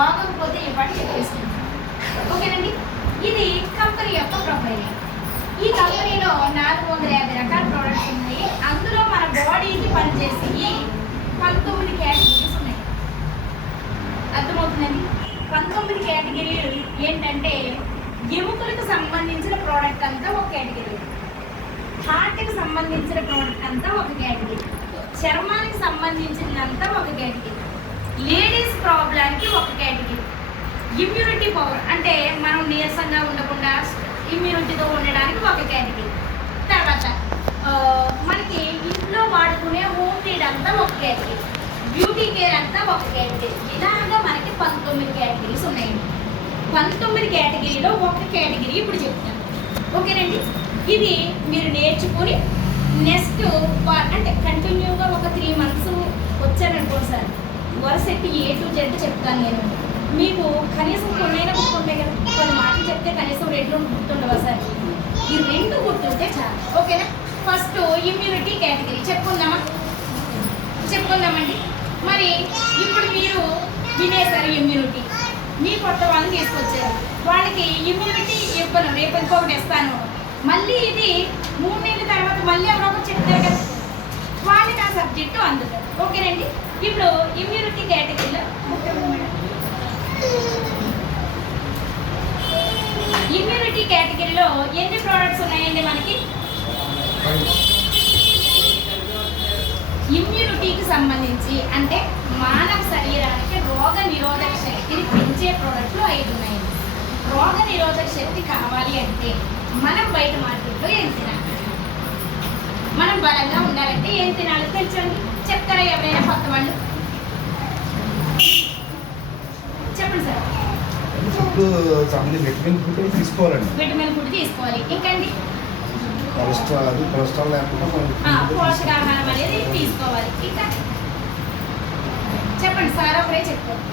బాగోకపోతే ఈ పాటు చెప్పేసుకుంటాం. ఓకేనండి. ఇది కంపెనీ యొక్క ప్రొఫైల్. ఈ కంపెనీలో 450 రకాల ప్రోడక్ట్స్ ఉన్నాయి. అందులో మన బాడీకి పనిచేసి 19 కేటగిరీస్ ఉన్నాయి. అర్థమవుతుందండి. 19 కేటగిరీలు ఏంటంటే ఎముకలకు సంబంధించిన ప్రోడక్ట్ అంతా ఒక కేటగిరీ, హార్ట్కి సంబంధించిన ప్రోడక్ట్ అంతా ఒక కేటగిరీ, చర్మానికి సంబంధించినంతా ఒక కేటగిరీ, లేడీస్ ప్రాబ్లానికి ఒక కేటగిరీ, ఇమ్యూనిటీ పవర్ అంటే మనం నీరసంగా ఉండకుండా ఇమ్యూనిటీతో ఉండడానికి ఒక కేటగిరీ, తర్వాత మనకి ఇంట్లో వాడుకునే హోమ్ నీడ్ అంతా ఒక కేటగిరీ, బ్యూటీ కేర్ అంతా ఒక కేటగిరీ. ఇలాగా మనకి 19 కేటగిరీస్ ఉన్నాయండి. 19 కేటగిరీలో ఒక కేటగిరీ ఇప్పుడు చెప్తాను. ఓకేనండి. ఇది మీరు నేర్చుకొని నెక్స్ట్ అంటే కంటిన్యూగా ఒక 3 months వచ్చారనుకోండి సార్, వరుసెట్టి A to Z చెప్తాను నేను. మీకు కనీసం కొన్నైనా గుర్తుంటాయి కదా, కొన్ని మాటలు చెప్తే కనీసం 2 గుర్తుండవా సార్? ఈ 2 గుర్తుంటే చాలు. ఓకేనా? ఫస్ట్ ఇమ్యూనిటీ కేటగిరీ చెప్పుకుందామండి. మరి ఇప్పుడు మీరు వినేసారు ఇమ్యూనిటీ, మీ కొత్త వాళ్ళని తీసుకొచ్చారు, వాళ్ళకి ఇమ్యూనిటీ ఇవ్వను, రేపు ఇంకొకటి ఇస్తాను, మళ్ళీ ఇది 3 నెలల తర్వాత మళ్ళీ ఎవరొకరు చెప్తారు కదా, వాళ్ళకి ఆ సబ్జెక్టు అందుతుంది. ఓకేనండి. ఇప్పుడు ఇమ్యూనిటీ కేటగిరీలో ఎన్ని ప్రోడక్ట్స్ ఉన్నాయండి మనకి? ఇమ్యూనిటీకి సంబంధించి అంటే మానవ శరీరానికి రోగ నిరోధక శక్తిని పెంచే ప్రోడక్ట్లు 5 ఉన్నాయి. రోగ నిరోధక శక్తి కావాలి అంటే మనం బయట మార్కెట్లో ఏం తినాలి? మనం బలంగా ఉండాలంటే ఏం తినాలి తెలుసండి? చెప్తారా ఎవరైనా కొత్త వాళ్ళు? చెప్పండి సార్. విటమిన్ ఫుడ్ తీసుకోవాలండి. విటమిన్ ఫుడ్ తీసుకోవాలి. ఇంకండి కొలెస్ట్రాల్ లేకుండా పోషకాహారం అనేది తీసుకోవాలి. ఇంకా చెప్పండి సార్, ఒకరే చెప్పుకోవాలి.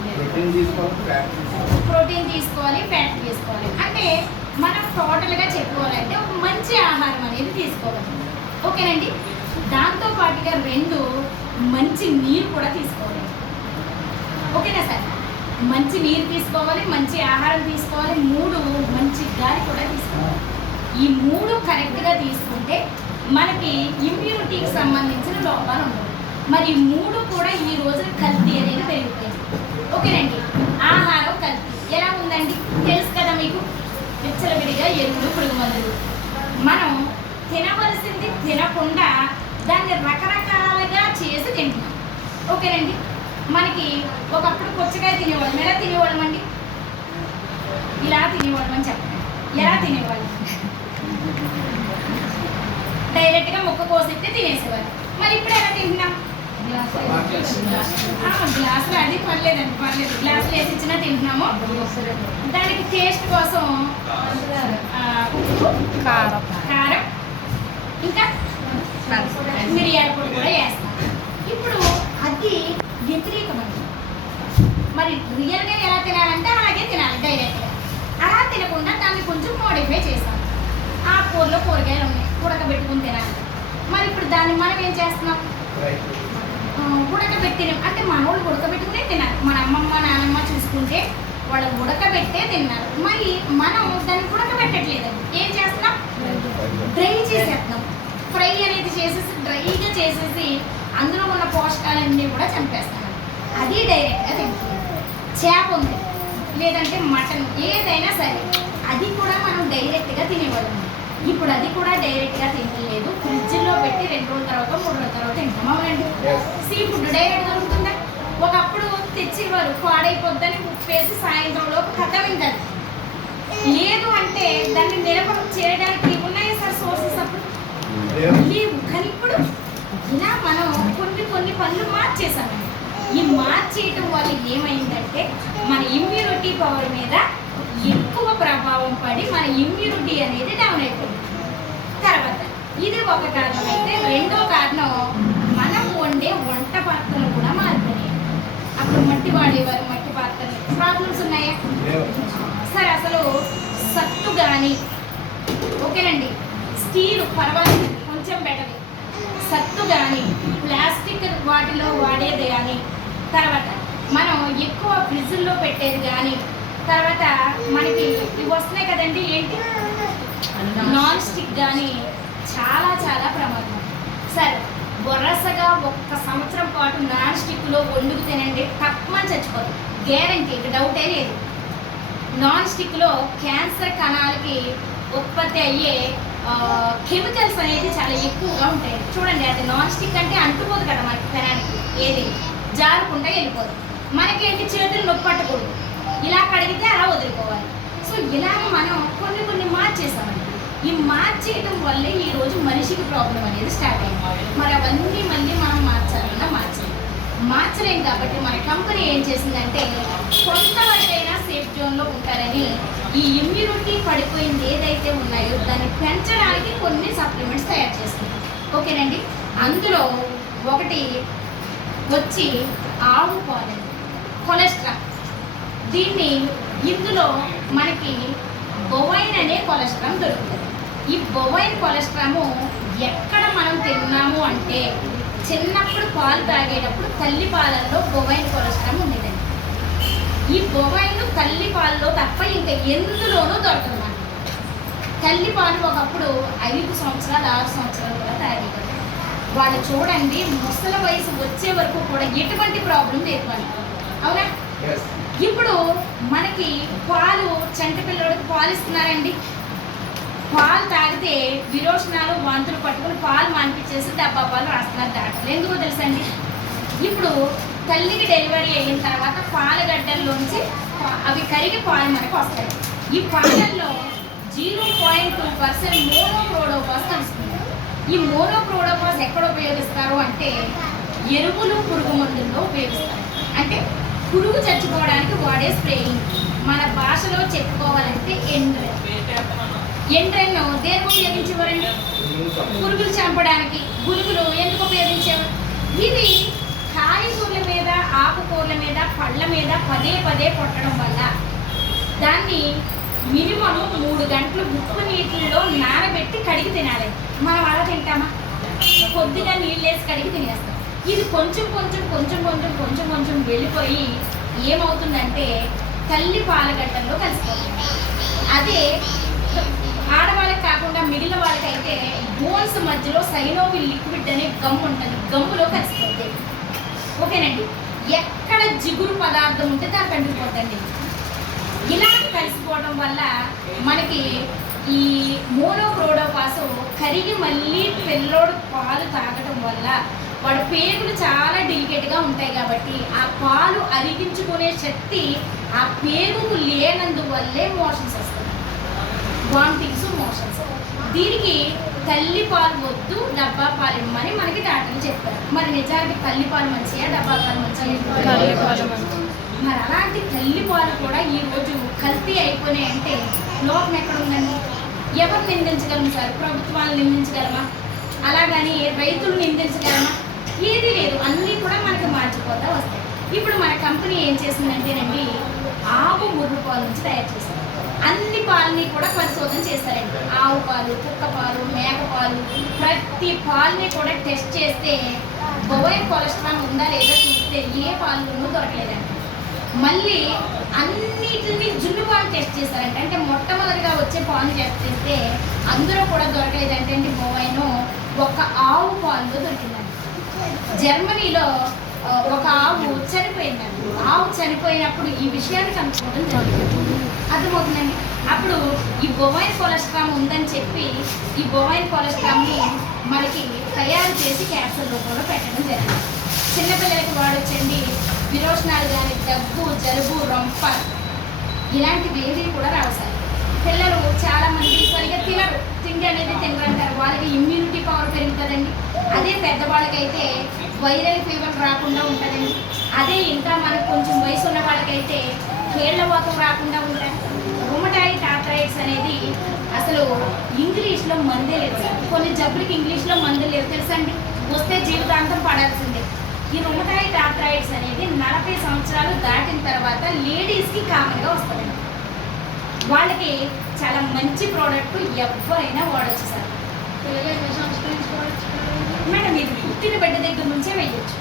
ప్రోటీన్ తీసుకోవాలి, ఫ్యాట్ తీసుకోవాలి. అంటే మనం టోటల్గా చెప్పుకోవాలంటే ఒక మంచి ఆహారం అనేది తీసుకోవాలి. ఓకేనండి. దాంతో పాటుగా 2 మంచి నీరు కూడా తీసుకోవాలి. ఓకేనా సార్? మంచి నీరు తీసుకోవాలి, మంచి ఆహారం తీసుకోవాలి, 3 మంచి గాలి కూడా తీసుకోవాలి. ఈ 3 కరెక్ట్గా తీసుకుంటే మనకి ఇమ్యూనిటీకి సంబంధించిన లోపాలు ఉండవు. మరి 3 కూడా ఈ రోజున కల్తీ అనేది పెరుగుతుంది. ఓకేనండి. ఆహారం కల్తీ ఎలా ఉందండి తెలుసు కదా మీకు. విచ్చలవిడిగా ఎరువులు, పురుగు మందులు, మనం తినవలసింది తినకుండా దాన్ని రకరకాలుగా చేసి తింటున్నాం. ఓకేనండి. మనకి ఒకప్పుడు పుచ్చకాయ తినేవాళ్ళం. ఎలా తినేవాళ్ళం అండి? ఇలా తినేవాళ్ళం అని చెప్పండి. ఎలా తినేవాళ్ళం? డైరెక్ట్గా ముక్క కోసిస్తే తినేసేవాళ్ళు. మరి ఇప్పుడు ఎలా తింటున్నాం? గ్లాసులు అది పర్లేదు, గ్లాసులు వేసి ఇచ్చినా తింటున్నాము. దానికి టేస్ట్ కోసం ఉప్పు, కారం, ఇంకా మిరియాల పొడి కూడా వేస్తాం. ఇప్పుడు అది వ్యతిరేకమండి. మరి రియల్గా ఎలా తినాలంటే అలాగే తినాలి డైరెక్ట్గా. అలా తినకుండా దాన్ని కొంచెం మోడిఫై చేస్తాం. ఆ కూరలో కూరగాయలు ఉన్నాయి, ఉడకబెట్టుకుని తినాలి. మరి ఇప్పుడు దాన్ని మనం ఏం చేస్తున్నాం? ఉడకబెట్టిన అంటే మనోళ్ళు ఉడకబెట్టుకునే తిన్నారు. మన అమ్మమ్మ నాన్నమ్మ చూసుకుంటే వాళ్ళు ఉడకబెట్టే తిన్నారు. మరి మనం దాన్ని ఉడకబెట్టట్లేదండి. ఏం చేస్తున్నాం? డ్రై చేసేస్తున్నాం. ఫ్రై అనేది చేసేసి డ్రైగా చేసేసి అందులో ఉన్న పోషకాలన్నీ కూడా చంపేస్తాం. అది డైరెక్ట్గా తింటుంది. చేప ఉంది, లేదంటే మటన్, ఏదైనా సరే అది కూడా మనం డైరెక్ట్గా తినేవాళ్ళం. ఇప్పుడు అది కూడా డైరెక్ట్గా తినలేదు. ఫ్రిడ్జ్లో పెట్టి 2 రోజుల తర్వాత 3 రోజుల తర్వాత తింటాం. అవునండి. సీ ఫుడ్ డైరెక్ట్ దొరుకుతుందా? ఒకప్పుడు తెచ్చేవారు, పాడైపోద్దని ఉప్పేసి సాయంత్రంలోపు కథమింటారు. లేదు అంటే దాన్ని నిల్వ చేయడానికి ఉన్నాయి సార్ సోర్సెస్. అప్పుడు లేవు. కానీ ఇప్పుడు ఇలా మనం కొన్ని పనులు మార్చేసాము. ఈ మార్చేయటం వల్ల ఏమైందంటే మన ఇమ్యూనిటీ పవర్ మీద ఎక్కువ ప్రభావం పడి మన ఇమ్యూనిటీ అనేది డౌన్ అయిపోయింది. తర్వాత ఇది ఒక కారణం అయితే, 2వ కారణం మనం వండే వంట పాత్రలు కూడా మారిపోయాయి. అప్పుడు మట్టి వాడేవారు, మట్టి పాత్రలు. ప్రాబ్లమ్స్ ఉన్నాయా సార్? అసలు సత్తు కానీ ఓకేనండి, స్టీల్ పర్వాలేదు కొంచెం బెటర్. సత్తు కానీ ప్లాస్టిక్ వాటిలో వాడేది కానీ, తర్వాత మనం ఎక్కువ ఫ్రిడ్జ్లో పెట్టేది కానీ, తర్వాత మనకి ఇవి వస్తున్నాయి కదండి, ఏంటి నాన్ స్టిక్ కానీ చాలా చాలా ప్రమాదం. సరే, వరుసగా 1 సంవత్సరం పాటు నాన్ స్టిక్లో వండుకు తినండి, తప్పమని చచ్చిపోదు, గ్యారంటీ, ఇక డౌటే లేదు. నాన్ స్టిక్లో క్యాన్సర్ కణాలకి ఉత్పత్తి అయ్యే కెమికల్స్ అనేది చాలా ఎక్కువగా ఉంటాయి. చూడండి, అది నాన్ స్టిక్ అంటే అంటుకోదు కదా మనకి పెనానికి, ఏది జారకుండా వెళ్ళిపోదు. మనకేంటి, చేతులు నొప్పి పట్టకూడదు, ఇలా కడిగితే అలా వదిలిపోవాలి. సో ఇలాగ మనం కొన్ని మార్చేసామండి. ఈ మార్చేయడం వల్లే ఈరోజు మనిషికి ప్రాబ్లం అనేది స్టార్ట్ అయింది. మరి అవన్నీ మళ్ళీ మనం మార్చలేం కాబట్టి మన కంపెనీ ఏం చేసిందంటే, కొంతవరకైనా సేఫ్ జోన్లో ఉంటారని ఈ ఇమ్యూనిటీ పడిపోయింది ఏదైతే ఉన్నాయో దాన్ని పెంచడానికి కొన్ని సప్లిమెంట్స్ తయారు చేస్తుంది. ఓకేనండి, అందులో ఒకటి వచ్చి ఆవు పాలు, కొలెస్ట్రాల్. ఇందులో మనకి బొవైన్ అనే కొలెస్ట్రాల్ దొరుకుతుంది. ఈ బొవైన్ కొలెస్ట్రాము ఎక్కడ మనం తిన్నాము అంటే, చిన్నప్పుడు పాలు తాగేటప్పుడు తల్లి పాలల్లో బొవైన్ కొలెస్ట్రాల్ ఉండేదండి. ఈ బొవైన్ తల్లి పాలలో తప్ప ఇంకా ఎందులోనూ దొరకదు. మనకి తల్లి పాలు ఒకప్పుడు 5 సంవత్సరాలు 6 సంవత్సరాలు కూడా తాగేవారు. వాళ్ళు చూడండి, ముసలి వయసు వచ్చే వరకు కూడా ఎటువంటి ప్రాబ్లం లేదు మనకి, అవునా? ఇప్పుడు మనకి పాలు, చంటి పిల్లడికి పాలు ఇస్తున్నారండి, పాలు తాగితే విరోచనాలు, వాంతులు పట్టుకుని పాలు మానిపించేసి డబ్బా పాలు రాస్తున్నారు డాక్టర్లు. ఎందుకో తెలుసండి, ఇప్పుడు తల్లికి డెలివరీ అయిన తర్వాత పాలగడ్డల్లోంచి అవి కరిగి పాలు మనకు వస్తాయి. ఈ పాలల్లో 0.2% మోనోక్రోడోపాస్ కలుస్తుంది. ఈ మోనోక్రోడోపాస్ ఎక్కడ ఉపయోగిస్తారు అంటే, ఎరువులు, పురుగు మందుల్లో ఉపయోగిస్తారు. అంటే పురుగు చచ్చిపోవడానికి వాడే స్ప్రేయింగ్. మన భాషలో చెప్పుకోవాలంటే ఎండ్రెన్ దేనికి ఉపయోగించేవారండి? పురుగులు చంపడానికి. గురుగులు ఎందుకు ఉపయోగించేవారు? ఇవి కాయగూరల మీద, ఆకుకూరల మీద, పళ్ళ మీద పదే కొట్టడం వల్ల దాన్ని మినిమం 3 గంటలు ఉప్పు నీటిలో నానబెట్టి కడిగి తినాలి. మనం అలా తింటామా? కొద్దిగా నీళ్ళు వేసి కడిగి తినేస్తాం. ఇది కొంచెం వెళ్ళిపోయి ఏమవుతుందంటే తల్లి పాలగడ్డల్లో కలిసిపోతుంది. అదే ఆడవాళ్ళకి కాకుండా మిగిలిన వాళ్ళకైతే బోన్స్ మధ్యలో సైనోవిల్ లిక్విడ్ అనే గమ్ ఉంటుంది, గమ్ములో కలిసిపోతుంది. ఓకేనండి, ఎక్కడ జిగురు పదార్థం ఉంటే దాన్ని కంటుకుపోతుంది. ఇలా కలిసిపోవడం వల్ల మనకి ఈ మోనోక్రోడోపాస్ కరిగి మళ్ళీ పిల్లోడు పాలు తాగడం వల్ల వాడి పేగులు చాలా డెలికేట్గా ఉంటాయి కాబట్టి ఆ పాలు అరిగించుకునే శక్తి ఆ పేగుకు లేనందువల్లే మోషన్స్ వస్తాయి, వామిటింగ్స్, మోషన్స్. దీనికి తల్లి పాలు వద్దు, డబ్బా పాలు ఇమ్మని మనకి డాక్టర్లు చెప్పారు. మరి నిజానికి తల్లి పాలు మంచియా, డబ్బా పాలు మంచియా? మరి అలాంటి తల్లి పాలు కూడా ఈరోజు కల్తీ అయిపోయినాయంటే లోపం ఎక్కడ ఉందండి? ఎవరు నిందించగలము సార్? ప్రభుత్వాలను నిందించగలమా? అలాగని రైతులు నిందించగలమా? ఏది లేదు, అన్నీ కూడా మనకి మార్చిపోతా వస్తాయి. ఇప్పుడు మన కంపెనీ ఏం చేసిందంటేనండి, ఆవు ముర్రు పాలు నుంచి తయారు చేస్తారు. అన్ని పాలని కూడా పరిశోధన చేస్తారండి. ఆవు పాలు, కుక్క పాలు, మేక పాలు, ప్రతి పాలని కూడా టెస్ట్ చేస్తే బొవైన్ కొలెస్ట్రాల్ ఉందా లేదా చూస్తే ఏ పాలలోనూ దొరకలేదండి. మళ్ళీ అన్నిటిని జున్ను పాలు టెస్ట్ చేస్తారంటే, అంటే మొట్టమొదటిగా వచ్చే పాలు టెస్ట్ చేస్తే అందులో కూడా దొరకలేదంటే అండి బొవైన్ ఒక ఆవు పాలులో దొరికిందండి. జర్మనీలో ఒక ఆవు చనిపోయిందండి. ఆవు చనిపోయినప్పుడు ఈ విషయాన్ని కనుక్కోవడం జరుగుతుంది, అర్థమవుతుందండి. అప్పుడు ఈ బొవైన్ కొలెస్ట్రాల్ ఉందని చెప్పి ఈ బొవైన్ కొలెస్ట్రాల్ని మనకి తయారు చేసి క్యాప్సూల్ రూపంలో పెట్టడం జరిగింది. చిన్నపిల్లలకి వాడొచ్చండి. విరోచనాలు కానీ, దగ్గు, జలుబు, రొంప ఇలాంటివి ఏవి కూడా రావుసారు. పిల్లలు చాలామంది సరిగ్గా తినరు, తిండి అనేది తినరంటారు, వాళ్ళకి ఇమ్యూనిటీ పవర్ పెరుగుతుందండి. అదే పెద్దవాళ్ళకైతే వైరల్ ఫీవర్ రాకుండా ఉంటుందండి. అదే ఇంకా మనకు కొంచెం వయసు ఉన్న వాళ్ళకైతే కీళ్ళ వాతం రాకుండా ఉంటాయి. రుమటాయిడ్ ఆర్థరైటిస్ అనేది అసలు ఇంగ్లీష్లో మందే లేదు సార్. కొన్ని జబ్బులకి ఇంగ్లీష్లో మందు లేవు తెలుసండి, వస్తే జీవితాంతం పడాల్సిందే. ఈ రుమటాయిడ్ ఆర్థరైటిస్ అనేది 40 సంవత్సరాలు దాటిన తర్వాత లేడీస్కి కామన్గా వస్తుందండి. వాళ్ళకి చాలా మంచి ప్రోడక్ట్, ఎవరైనా వాడచ్చు సార్. మేడం ఇది పుట్టిన బిడ్డ దగ్గర నుంచే వేయచ్చు,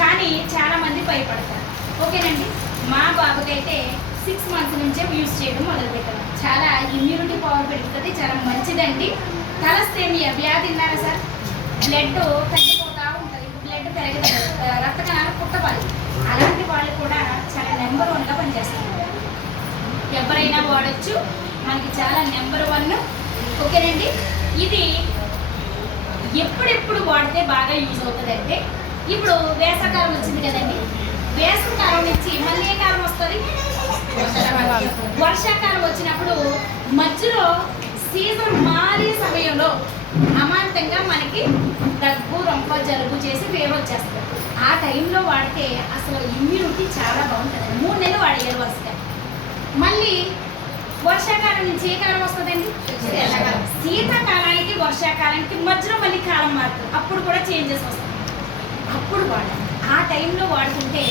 కానీ చాలామంది భయపడతారు. ఓకేనండి. మా బాబుకైతే 6 మంత్స్ నుంచే యూజ్ చేయడం మొదలుపెట్టాను. చాలా ఇమ్యూనిటీ పవర్ పెరుగుతుంది, చాలా మంచిదండి. తలస్తేమియా వ్యాధి విన్నారా సార్? బ్లడ్ తగ్గిపోతూ ఉంటుంది, బ్లడ్ పెరగదు, రక్త కణాలు పుట్టపాలి. అలాంటి వాళ్ళు కూడా చాలా నెంబర్ 1గా పనిచేస్తారు. ఎవరైనా వాడచ్చు, మనకి చాలా నెంబర్ 1. ఓకేనండి. ఇది ఎప్పుడెప్పుడు వాడితే బాగా యూజ్ అవుతుంది అంటే, ఇప్పుడు వేసవకాలం వచ్చింది కదండి, వేసవకాలం నుంచి మళ్ళీ ఏ కాలం వస్తుంది? వర్షాకాలం వచ్చినప్పుడు మధ్యలో సీజన్ మారే సమయంలో అమాంతంగా మనకి దగ్గు, రొంప, జలుబు చేసి ఫీవర్ వచ్చేస్తుంది. ఆ టైంలో వాడితే అసలు ఇమ్యూనిటీ చాలా బాగుంటుంది. 3 నెలలు వాడేయాలి వరుసగా. మళ్ళీ వర్షాకాలం నుంచి ఏ కాలం వస్తుందండి? శీతాకాలానికి వర్షాకాలానికి మధ్యలో మళ్ళీ కాలం మారుతుంది, అప్పుడు కూడా చేంజెస్ వస్తాయి. అప్పుడు వాడాలి. ఆ టైంలో వాడుతుంటే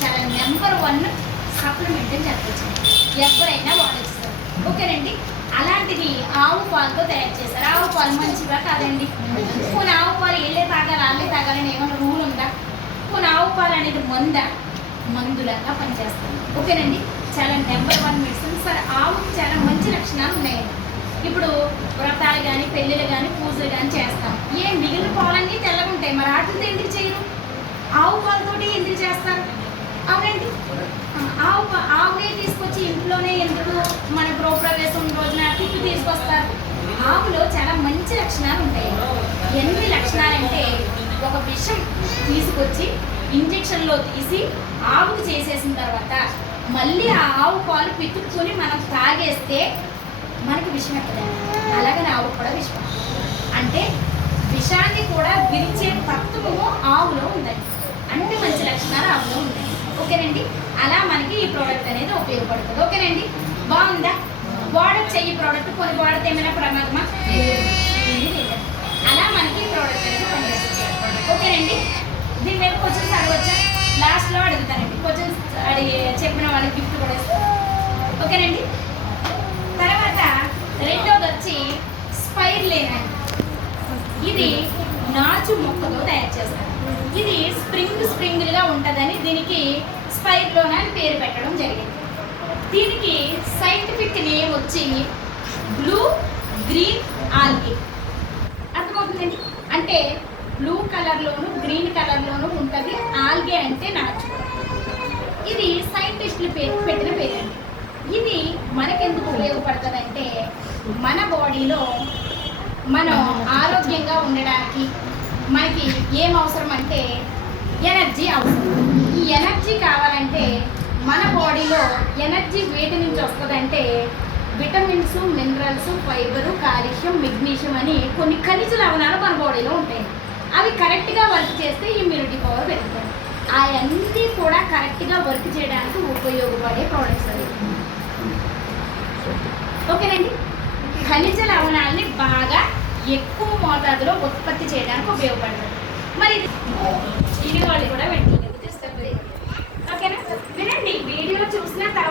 చాలా నెంబర్ 1 సప్లిమెంట్ అని చెప్పచ్చు. ఎవరైనా వాడచ్చు సార్. ఓకేనండి. అలాంటిది ఆవు పాలతో తయారు చేస్తారు. ఆవు పాలు మంచిగా కాదండి. కొన్ని ఆవు పాలు వెళ్ళే తాగాలి, అల్లే తాగాలని ఏమైనా రూల్ ఉందా? కొన్ని ఆవు పాలు అనేది మందులాగా పనిచేస్తుంది. ఓకేనండి. చాలా నెంబర్ 1 మెడిసిన్ సార్. ఆవుకి చాలా మంచి లక్షణాలు ఉన్నాయండి. ఇప్పుడు వ్రతాలు కానీ, పెళ్ళిళ్ళు కానీ, పూజలు కానీ చేస్తాం. మిగిలిన పాలన్నీ తెల్లగా ఉంటాయి, మరి వాటితో ఎందుకు చేయరు? ఆవు పాలతోటి ఎందుకు చేస్తారు? అవునండి. ఆవునే తీసుకొచ్చి ఇంట్లోనే ఎందుకు మన గృహప్రవేశం రోజున తిప్పి తీసుకొస్తారు? ఆవులో చాలా మంచి లక్షణాలు ఉంటాయి. ఎన్ని లక్షణాలంటే, ఒక విషం తీసుకొచ్చి ఇంజెక్షన్లో తీసి ఆవుకు చేసేసిన తర్వాత మళ్ళీ ఆ ఆవు పాలు పితుక్కుని మనం తాగేస్తే మనకి విషం ఎక్కదండి. అలాగని ఆవు కూడా విషం. అంటే విషాన్ని కూడా విరిచే తత్వము ఆవులో ఉందండి. అన్ని మంచి లక్షణాలు ఆవులో ఉన్నాయి. ఓకేనండి. అలా మనకి ఈ ప్రోడక్ట్ అనేది ఉపయోగపడుతుంది. ఓకేనండి. బాగుందా? వాడచ్చే ఈ ప్రోడక్ట్. కొన్ని వాడితే ఏమైనా ప్రమాదమా? అలా మనకి ఈ ప్రోడక్ట్ అనేది పనిచేస్తుంది. ఓకేనండి. దీని మీద క్వశ్చన్స్ అడగవచ్చా? లాస్ట్లో అడుగుతానండి. క్వశ్చన్స్ అడిగి చెప్పిన వాళ్ళకి గిఫ్ట్ కూడా ఇస్తాను. ఓకేనండి. తర్వాత రెండోది వచ్చి స్పైర్లేన్ అండి. ఇది నాచు మొక్కతో తయారు చేస్తారు. ఇది స్ప్రింగ్లుగా ఉంటుందని దీనికి స్పైర్లోన్ అని పేరు పెట్టడం జరిగింది. దీనికి సైంటిఫిక్ నేమ్ వచ్చి బ్లూ గ్రీన్ ఆల్గే. అర్థమవుతుందండి. అంటే బ్లూ కలర్లోను, గ్రీన్ కలర్లోను ఉంటుంది. ఆల్గే అంటే నాచు. ఇది సైంటిస్టులు పెట్టిన పేరండి. ఇది మనకెందుకు ఉపయోగపడుతుంది అంటే, మన బాడీలో మనం ఆరోగ్యంగా ఉండడానికి మనకి ఏం అవసరం అంటే ఎనర్జీ అవసరం. ఈ ఎనర్జీ కావాలంటే మన బాడీలో ఎనర్జీ వేటి నుంచి వస్తుందంటే, vitamins, minerals, fibre, calcium, magnesium అని కొన్ని ఖనిజ లవణాలు మన బాడీలో ఉంటాయి. అవి కరెక్ట్గా వర్క్ చేస్తే ఇమ్యూనిటీ పవర్ పెరుగుతుంది. అవన్నీ కూడా కరెక్ట్గా వర్క్ చేయడానికి ఉపయోగపడే ప్రోడక్ట్స్ అవి. ఓకేనండి. ఖనిజ లవణాలని బాగా ఎక్కువ మోతాదులో ఉత్పత్తి చేయడానికి ఉపయోగపడుతుంది. మరి ఇది వాళ్ళు కూడా వెంటనే ఓకేనా? వినండి. వీడియో చూసిన